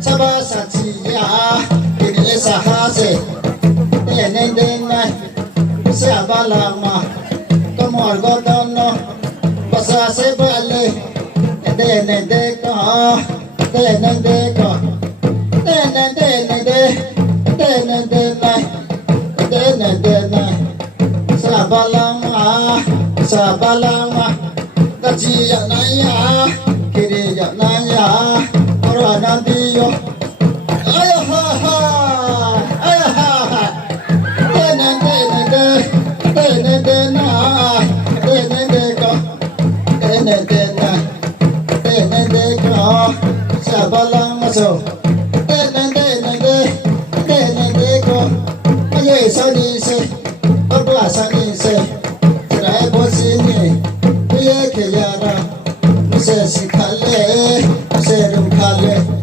Sabah saja ini sahase nai siapa lama kemor godono bahasa sebalik deko siapa lama gaji ya naya kiri ya naya orang nanti yo ayo ha ha ayo ha ha Sabalang masuk, ayo sani se, apa sani se, cerai posini, dia kaya ra, se sikale, se rumkale.